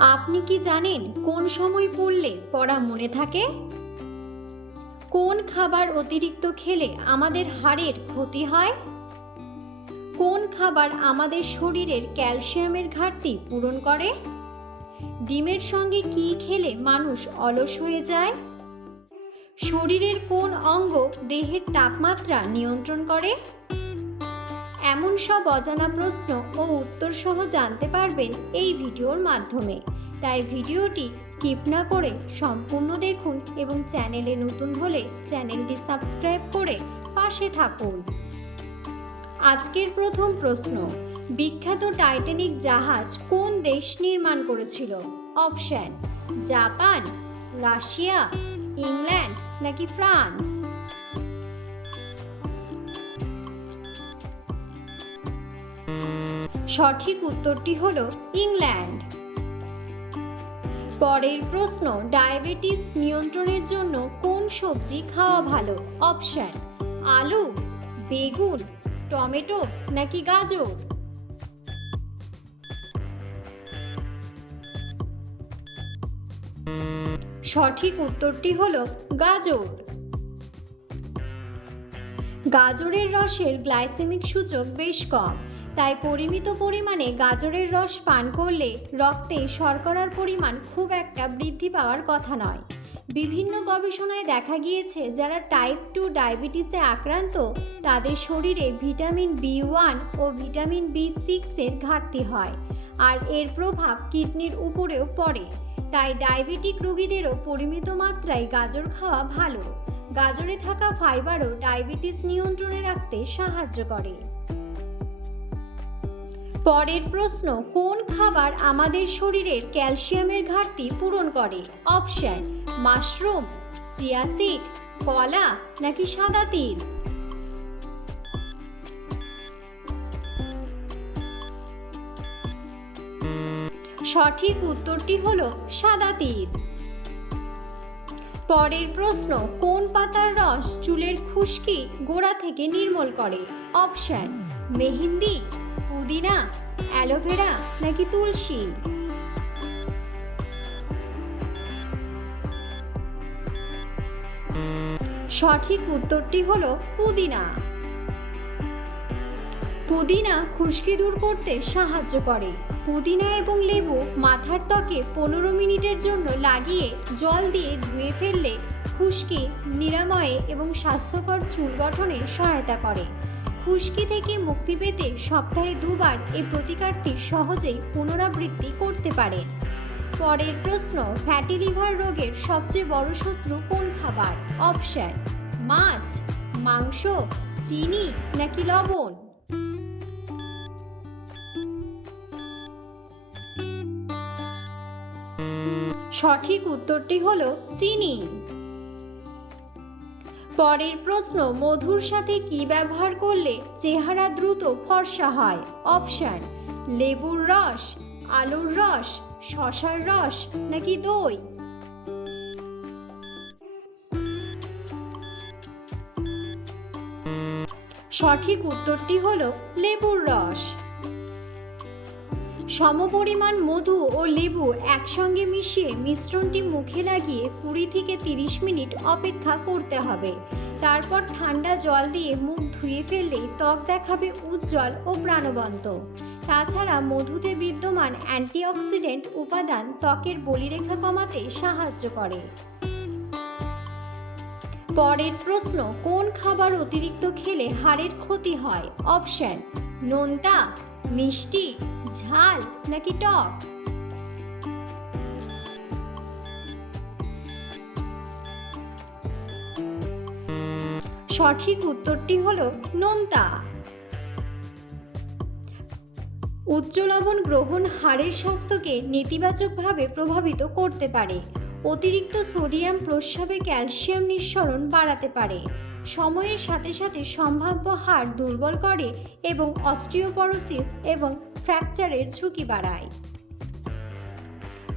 আপনি কি জানেন কোন সময় পড়লে পড়া মনে থাকে? কোন খাবার অতিরিক্ত খেলে আমাদের হাড়ের ক্ষতি হয়? কোন খাবার আমাদের শরীরের ক্যালসিয়ামের ঘাটতি পূরণ করে? ডিমের সঙ্গে কি খেলে মানুষ অলস হয়ে যায়? শরীরের কোন অঙ্গ দেহের তাপমাত্রা নিয়ন্ত্রণ করে? এমন সব অজানা প্রশ্ন ও উত্তর সহ জানতে পারবেন এই ভিডিওর মাধ্যমে। তাই ভিডিওটি স্কিপ না করে সম্পূর্ণ দেখুন এবং চ্যানেলে নতুন হলে চ্যানেলটি সাবস্ক্রাইব করে পাশে থাকুন। আজকের প্রথম প্রশ্ন, বিখ্যাত টাইটানিক জাহাজ কোন দেশ নির্মাণ করেছিল? অপশন, জাপান, রাশিয়া, ইংল্যান্ড নাকি ফ্রান্স? সঠিক উত্তরটি হলো ইংল্যান্ড। পরের প্রশ্ন, ডায়াবেটিস নিয়ন্ত্রণের জন্য কোন সবজি খাওয়া ভালো? অপশন, আলু, বেগুন, টমেটো নাকি গাজর? সঠিক উত্তরটি হলো গাজর। গাজরের রসের গ্লাইসেমিক সূচক বেশ কম। তাই পরিমিত পরিমাণে গাজরের রস পান করলে রক্তে শর্করার পরিমাণ খুব একটা বৃদ্ধি পাওয়ার কথা নয়। বিভিন্ন গবেষণায় দেখা গিয়েছে, যারা টাইপ টু ডায়াবেটিসে আক্রান্ত, তাদের শরীরে ভিটামিন বি ওয়ান ও ভিটামিন বি সিক্সের ঘাটতি হয় আর এর প্রভাব কিডনির উপরেও পড়ে। তাই ডায়াবেটিক রোগীদেরও পরিমিত মাত্রায় গাজর খাওয়া ভালো। গাজরে থাকা ফাইবারও ডায়াবেটিস নিয়ন্ত্রণে রাখতে সাহায্য করে। পরের প্রশ্ন, কোন খাবার আমাদের শরীরের ক্যালসিয়ামের ঘাটতি পূরণ করে? অপশন, মাশরুম, চিয়া সিড, কলা নাকি সাদা তিল? সঠিক উত্তরটি হলো সাদা তিল। পরের প্রশ্ন, কোন পাতার রস চুলের খুশকি গোড়া থেকে নির্মল করে? অপশন, মেহেন্দি পুদিনা অ্যালোভেরা নাকি তুলসী? সঠিক উত্তরটি হলো পুদিনা। পুদিনা খুশকি দূর করতে সাহায্য করে। পুদিনা এবং লেবু মাথার ত্বকে পনেরো মিনিটের জন্য লাগিয়ে জল দিয়ে ধুয়ে ফেললে খুশকি নিরাময়ে এবং স্বাস্থ্যকর চুল গঠনে সহায়তা করে। খুশকি থেকে মুক্তি পেতে সপ্তাহে দুবার এই প্রতিকারটি সহজেই পুনরাবৃত্তি করতে পারে। পরের প্রশ্ন ফ্যাটি লিভার রোগের সবচেয়ে বড় শত্রু কোন খাবার? অপশন মাছ, মাংস, চিনি নাকি লবণ? সঠিক উত্তরটি হলো চিনি। পরের প্রশ্ন, মধুর সাথে কি ব্যবহার করলে চেহারা দ্রুত ফর্সা হয়? অপশান, লেবুর রস, আলুর রস, শশার রস নাকি দই? সঠিক উত্তরটি হলো লেবুর রস। সমপরিমাণ মধু ও লেবু একসঙ্গে মিশিয়ে মিশ্রণটি মুখে লাগিয়ে কুড়ি থেকে তিরিশ মিনিট অপেক্ষা করতে হবে। তারপর ঠান্ডা জল দিয়ে মুখ ধুয়ে ফেললেই ত্বক দেখাবে উজ্জ্বল ও প্রাণবন্ত। তাছাড়া মধুতে বিদ্যমান অ্যান্টিঅক্সিডেন্ট উপাদান ত্বকের বলিরেখা কমাতে সাহায্য করে। পরের প্রশ্ন, কোন খাবার অতিরিক্ত খেলে হাড়ের ক্ষতি হয়? অপশন, নোনতা মিষ্টি, ঝাল নাকি টক? সঠিক উত্তরটি হলো নোনতা। উচ্চ লবণ গ্রহণ হাড়ের স্বাস্থ্যকে নেতিবাচকভাবে প্রভাবিত করতে পারে। অতিরিক্ত সোডিয়াম প্রস্রাবে ক্যালসিয়াম নিঃসরণ বাড়াতে পারে। সময়ের সাথে সাথে সম্ভাব্য হাড় দুর্বল করে এবং অস্টিওপরোসিস এবং ফ্র্যাকচারের ঝুঁকি বাড়ায়।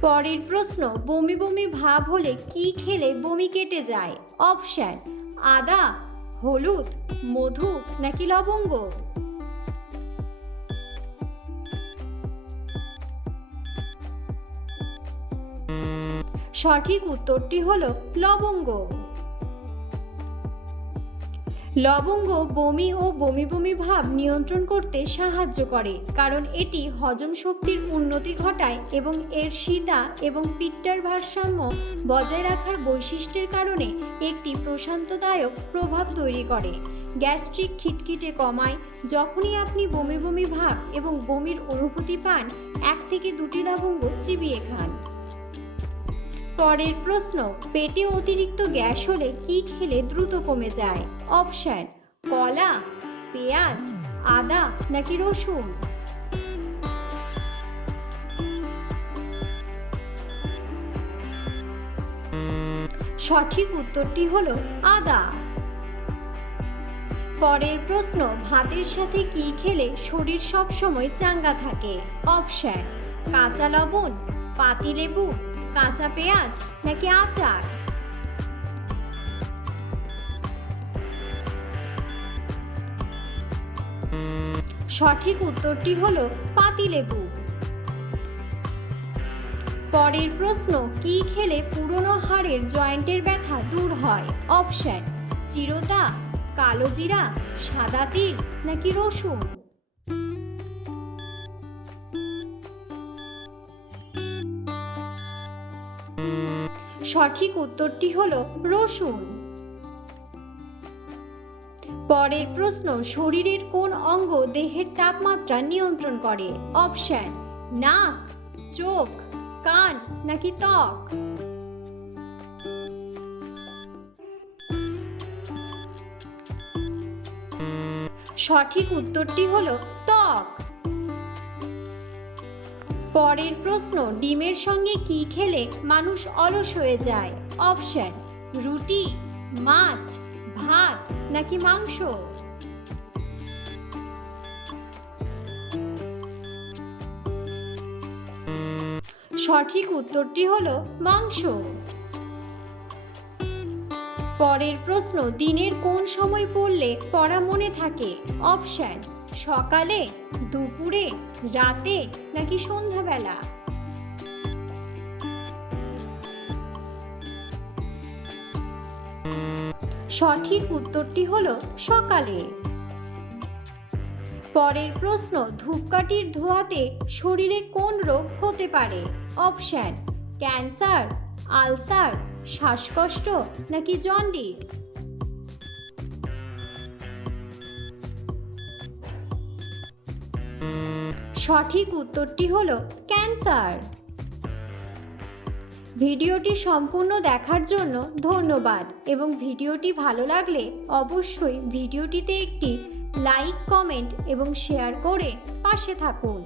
পরের প্রশ্ন, বমি বমি ভাব হলে কি খেলে বমি কেটে যায়? অপশান, আদা, হলুদ, মধু নাকি লবঙ্গ? সঠিক উত্তরটি হল লবঙ্গ। লবঙ্গ বমি ও বমি বমি ভাব নিয়ন্ত্রণ করতে সাহায্য করে, কারণ এটি হজম শক্তির উন্নতি ঘটায় এবং এর সীতা এবং পিত্তার ভারসাম্য বজায় রাখার বৈশিষ্ট্যের কারণে একটি প্রশান্তদায়ক প্রভাব তৈরি করে। গ্যাস্ট্রিক খিটখিটে কমায়, যখনই আপনি বমি বমি ভাব এবং বমির অনুভূতি পান, এক থেকে দুটি লবঙ্গ চিবিয়ে খান। পরের প্রশ্ন, পেটে অতিরিক্ত গ্যাস হলে কি খেলে দ্রুত কমে যায়? অপশন, কলা, পেঁয়াজ, আদা নাকি রসুন? সঠিক উত্তরটি হলো আদা। পরের প্রশ্ন, ভাতের সাথে কি খেলে শরীর সবসময় চাঙ্গা থাকে? অপশন, কাঁচা লবণ, পাতিলেবু কাঁচা পেঁয়াজ নাকি আচার? সঠিক উত্তরটি হলো পাতিলেবু। পরের প্রশ্ন, কি খেলে পুরনো হাড়ের জয়েন্টের ব্যথা দূর হয়? অপশন, চিরতা, কালো জিরা, সাদা তিল নাকি রসুন? সঠিক উত্তরটি হলো রসুন। পরের প্রশ্ন, শরীরের কোন অঙ্গ দেহের তাপমাত্রা নিয়ন্ত্রণ করে? অপশন, নাক, চোখ, কান নাকি ত্বক? সঠিক উত্তরটি হলো ত্বক। পরের প্রশ্ন, ডিমের সঙ্গে কি খেলে মানুষ অলস হয়ে যায়? অপশন, রুটি, মাছ, ভাত নাকি মাংস? সঠিক উত্তরটি হল মাংস। পরের প্রশ্ন, দিনের কোন সময় পড়লে পড়া মনে থাকে? অপশন সকালে, দুপুরে, রাতে নাকি সন্ধ্যাবেলা? সঠিক উত্তরটি হলো সকালে। পরের প্রশ্ন, ধূপকাঠির ধোঁয়াতে শরীরে কোন রোগ হতে পারে? অপশন, ক্যান্সার, আলসার, শ্বাসকষ্ট নাকি জন্ডিস? সঠিক উত্তরটি হল ক্যান্সার। ভিডিওটি সম্পূর্ণ দেখার জন্য ধন্যবাদ এবং ভিডিওটি ভালো লাগলে অবশ্যই ভিডিওটিতে একটি লাইক, কমেন্ট এবং শেয়ার করে পাশে থাকুন।